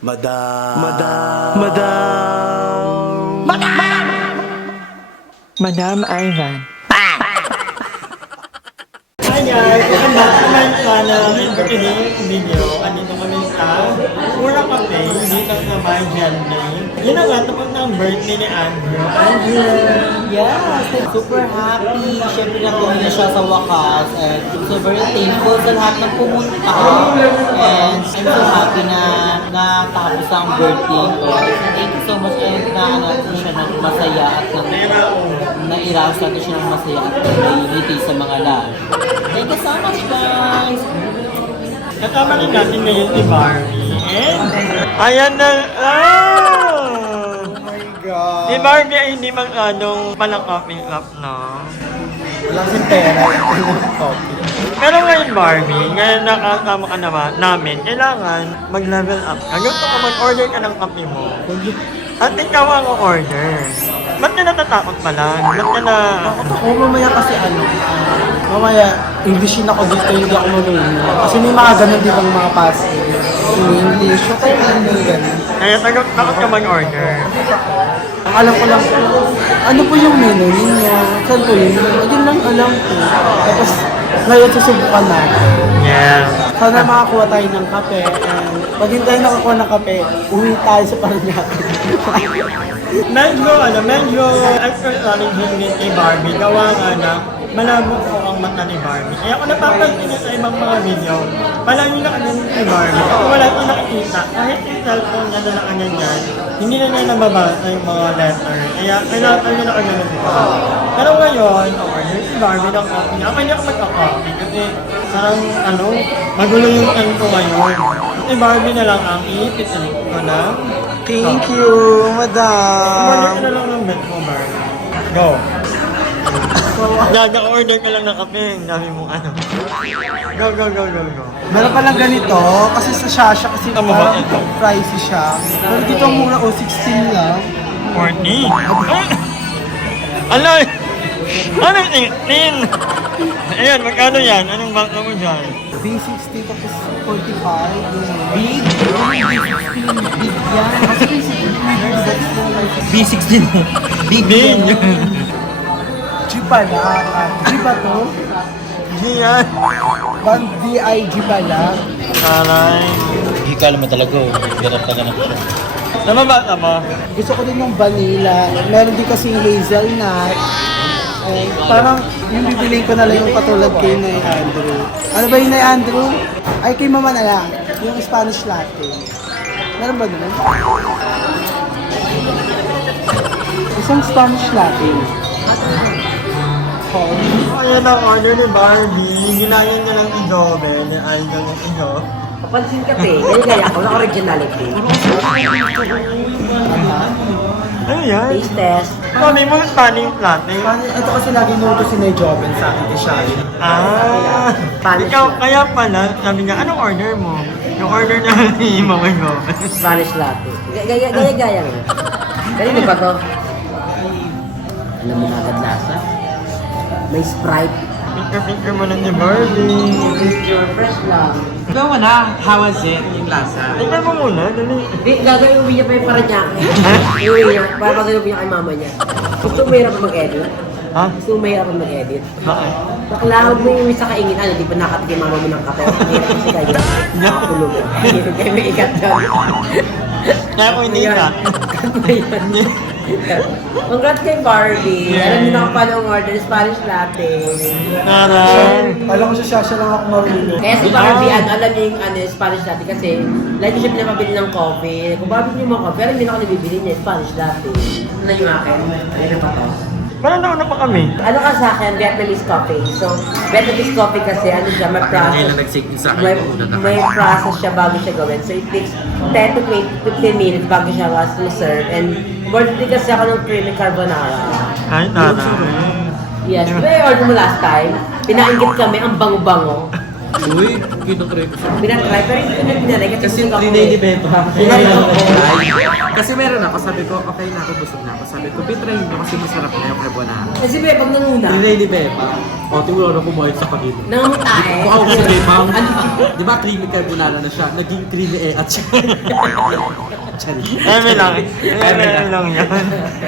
Madam. Madam Ivan. Hi guys! Welcome back to my channel. And for today's video, andito kami sa Pura Cafe, dito sa my Jelly. Yun na nga, tapos na ang birthday ni Andrew. Yes, super happy. Siyempre natuloy na siya sa wakas. And I'm so very thankful sa lahat ng pumunta. And I'm so happy na natapos ang birthday ko. Thank you so much. And natin siya ng masaya at nairaos natin siya ng masaya at naingiti sa mga lahat. Thank you so much, guys! Kasama rin natin ngayon si Barbie. And ayan na! Oh my God. Si Barbie ay hindi malakaping up, no? Wala kasing pera. Coffee. Pero ngayon Barbie, ngayon nakasama ka namin, kailangan mag-level up. Gusto ka mag-order ka ng kape mo. At ikaw ang order. Ba't ka natatakot pa lang? Ba't ka na... Ako mamaya kasi mamaya Englishin ako dito, hindi ako marunong. Kasi may mga ganun di ba mga passage. In English, so tayo may ganun. Kaya takot ka mag-order. Ang alam ko lang, ano po yung menu ninyo? Saan po yun? Yun lang alam ko. Tapos ngayon susubukan natin. Yeah. Sana makakuha tayo ng kape. And pag hindi tayo nakakuha ng kape, uwi tayo sa Paranaque. Medyo extra challenging din kay Barbie. Gawa nga na malabo ko ang mata ni Barbie. Kaya ako napapansin niya sa ibang mga video, palagi na ganun si Barbie. Ako wala ko nakikita. Kahit yung cellphone niya na nakaganyan, hindi na niya nababasa yung mga letter. Kaya kailangan niya nakaganon ito. Pero ngayon, order si Barbie ng coffee. Ako hindi ako magka-coffee kasi parang magulo yung time ko ngayon. Si Barbie na lang ang iipitin ko na. Thank you, madam. Order ka na lang ng bet mo, Barbie. Go. Order ka lang ng kape. Dami mong Go. Meron palang ganito, kasi sa Shasha kasi Tama ba ito? pricey siya. Pero dito ang mura, 16 lang. 40. Ano? Ano 16? Ayan, magkano yan? Anong bangka mo dyan? B60 tapos 45. Big? Big yan. Kasi B60 Big Big. G pala. G ba to? G yan. D-I-G pala. Taray. Hindi ka alam mo talaga, ganap na ganap siya. Namabata mo? Gusto ko din ng vanilla. Meron din kasing hazelnut. Parang yung bibiliin ko na lang yung katulad kay Nay Andrew. Ano ba yung Nay Andrew? Ay, kay Mama na lang. Yung Spanish latte. Meron ba naman? Isang Spanish latte. Oh. Ayan ang order ni Barbie. Ginayan niya lang i-jobe. Ay, ganun i-jobe. Papansin ka, pe. Gaya ako ng originality. Ano yan? Taste test. Mami mo Spanish latte. Ito kasi lagi nuto si Nay Joven sa akin, siya. Spanish Ikaw, latte. kaya pala, sabi niya, anong order mo? Yung order niya ni Mama Gobe. Spanish latte. Gaya nga. Kanino ba to? Alam mo na agad lasa? May Sprite. Picture mo na ni Barbie. Picture fresh lang. Ikaw na, how was it yung lasa? Tingnan mo muna, dali. Di, gagawin uwi niya pa yung Paranaque. Uwi niya. Para magawin niya kay mama niya. Gusto mo mahirap mag-edit? Ha? Gusto mo mahirap mag-edit? Bakit? Bakla, huwag mo yung sa kaingitan. Hindi pa nakatigay mama mo ng kape. Mahirap kasi kayo. Nakatulog. Hindi kayo may ikat doon. Kaya ko hindi ka. Congrats kay Barbie. Alam niyo na kung paano ang order Spanish latte. Taray. Alam ko sa Shasha lang ako marunong. Kaya si Barbie, alam niya yung Spanish latte kasi lagi siya pinapabili ng coffee. Kung Barbie niyo mga coffee, pero hindi na ako nabibili niya, Spanish latte. Ano yung akin? Ano pa to? Parang nauna pa kami. Ano ka sa akin? Vietnamese coffee. So, Vietnamese coffee kasi ano siya, may process. May process siya bago siya gawin. So, it takes 10 to 15 minutes bago siya serve. And, order kasi ako ng creamy carbonara. Ay, taray. Yes, pero order mo last time. Pinainggit kami, ang bango-bango. Uy, kinutry ko siya. Pinatry, pero hindi ko na pinatry kasi gusto ako Trinay ni eh. Beba. Kasi meron ako, sabi ko, okay na ako, busog na ako. Sabi ko, bitrayin nyo kasi masarap na yung carbonara. Kasi ba, pag nanguna, Trinay ni Beba. O, tinguro na kumain sa kanila. nangamutae. Kung ako si Beba, di ba creamy carbonara na siya? Naging creamy at siya. Eme lang. Eme lang yan.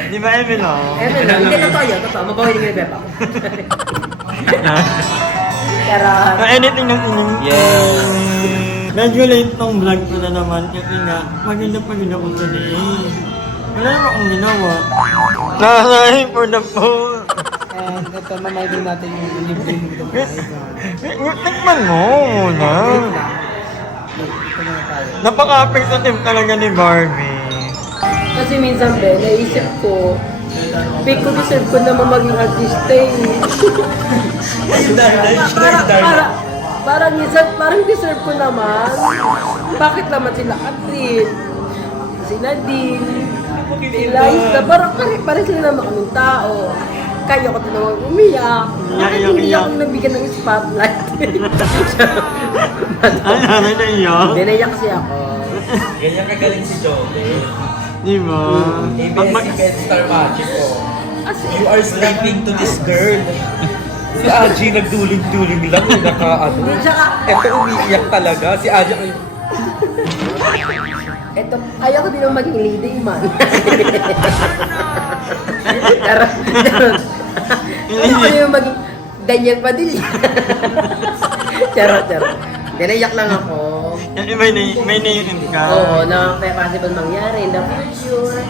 Di ba eme lang? Hindi, totoo yun, totoo. Mabawi ni Beba. Charot. Anything ng ining. Yes. Medyo late tong vlog ko na naman kasi nga maganda ako today. Wala naman akong ginawa. Nasahin for the phone. And ito, mamay din natin yung libre nito. Tikman mo muna. Ito na tayo. Napaka-appreciative talaga ni Barbie. Kasi minsan, be, naisip ko, pick ko deserve ko naman maging artista eh. Parang minsan, parang deserve ko naman. Bakit naman sila Catherine? Si Nadine? Si Liza? Parang pare sila naman kaming tao. Kaya ko din naman umiyak. Bakit hindi ako nabigyan ng spotlight? Ano na iyak? Hindi, naiyak kasi ako. Ganyan kagaling si Jobe. Di ba? ABS-CBN Star Magic ko. Kasi, You are sleeping to this girl. Si Aji nagduling-duling lang, naka-ano. hindi siya ka, Eto umiiyak talaga. Si Aji ay... eto, ayaw ko din naman maging leading man. Charot. Ayaw ko din naman maging Daniel Padilla. Charot. Hindi, naiyak lang ako. May naiyak ka. Oo, na possible mangyari in the future.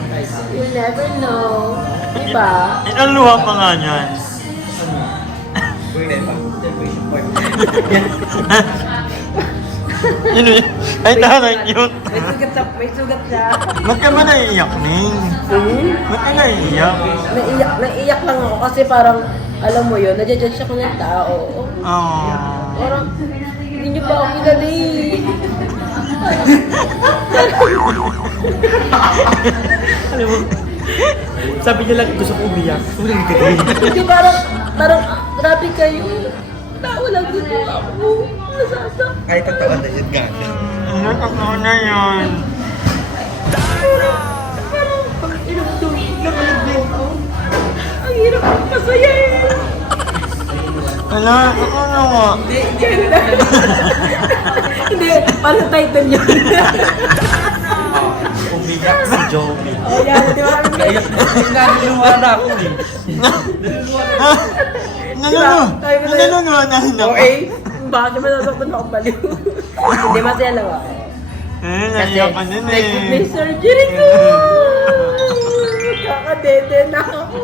You'll never know. Diba? Ang luha pa nga niyan. Yun yun. Ay, taray, cute. May sugat siya. Ba't ka ba naiiyak, Ning? Ba't ka naiiyak? Naiyak lang ako kasi parang, alam mo yun, nadjudge ako ng tao. Oh. Parang, hindi niyo ba ako kilali? Alam mo, sabi nila gusto ko umiyak. Hindi parang, grabe kayo. Tao lang dito ako. Nasasak. Ay, totoo na yun nga. Ano, totoo na yun. Parang, pag inagtuloy lang ako. Ang hirap ang pasayahin. Wala, totoo na nga. Hindi, parang title yun. Umiyak si Jobe. Oh, yan, di ba? Naluluwa na ako eh. Naluluwa na rin ako. Okay, bakit masasaktan ako baliw? Hindi, masaya lang ako. Eh, naiyak ka din May eh. surgery ko! Kakadede na ako.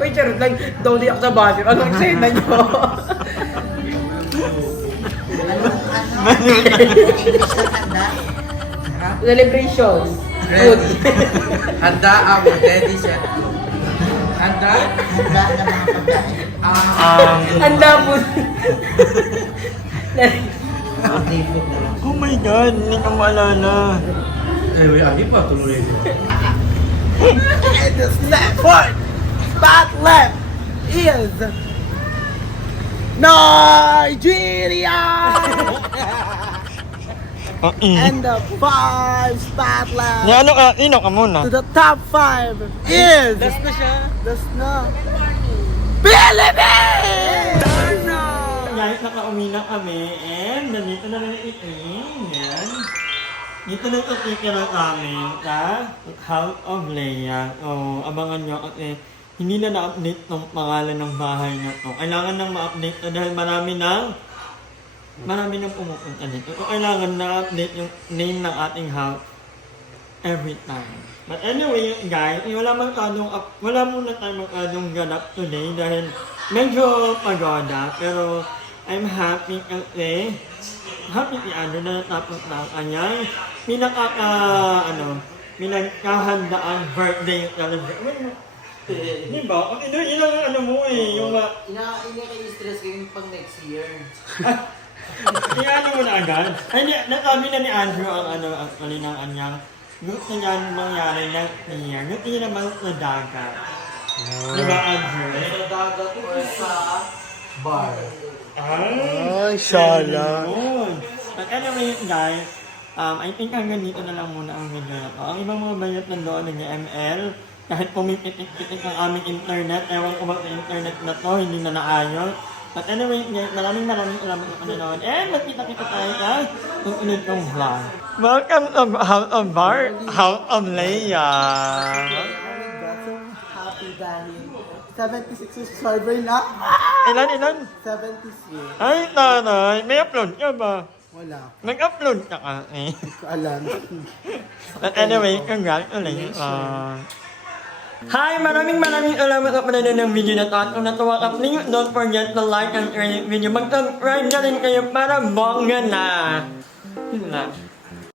Wait, charot lang. Daw di ako sa bathroom. Anong eksena nyo? Celebration. Good. Handa ang ready set. Handa? Handa na mga pagkain. Handa po. Oh my God, hindi ka maalala. Ay, wait, hindi pa tuloy. Spot left is Nigeria! And the 5 spot left Ano ka, ino ka muna. to the top 5 is Last na siya. Philippines! Guys, nakauwi na kami and nandito na rin iting. Yan. Dito na ito titira namin sa House of Leia. O, abangan nyo kasi hindi na na-update tong pangalan ng bahay na to. Kailangan nang ma-update na dahil marami nang pumupunta dito. So, kailangan na-update yung name ng ating house every time. But anyway, guys, wala muna tayo magkadong ganap today dahil medyo pagoda. Pero I'm happy kasi si Andrew na natapos na ang kanyang pinagkahandaang birthday celebration. Diba? Yun ang ano mo eh, yung Ina-stress ko yung pang next year. Iano mo na agad? Ay, nasabi na ni Andrew ang actually ng kanyang gusto niya mangyari na niya. Gusto niya naman sa dagat. Diba, Andrew? Sa dagat or sa bar. Ay, shala. But anyway, guys, I think hanggang dito na lang muna ang video na to. Ang ibang mga bayot nandoon ng ML, kahit pumipitik-pitik ang aming internet, ewan ko ba sa internet na to, hindi na naayos. But anyway, guys, maraming salamat sa panonood. And magkita-kita tayo sa susunod kong vlog. Welcome to House of Bar, House of Leia. Oh my God, so happy dahil 76 subscriber na. Ilan? 76. Ay, nanay, may upload ka ba? Wala. Nag-upload ka ka eh. Hindi ko alam. But anyway, congratulations. Hi! Maraming salamat sa panonood ng video na to. At kung natuwa ka, please don't forget to like and share this video. Mag-subscribe na rin kayo para bongga na. Yun lang.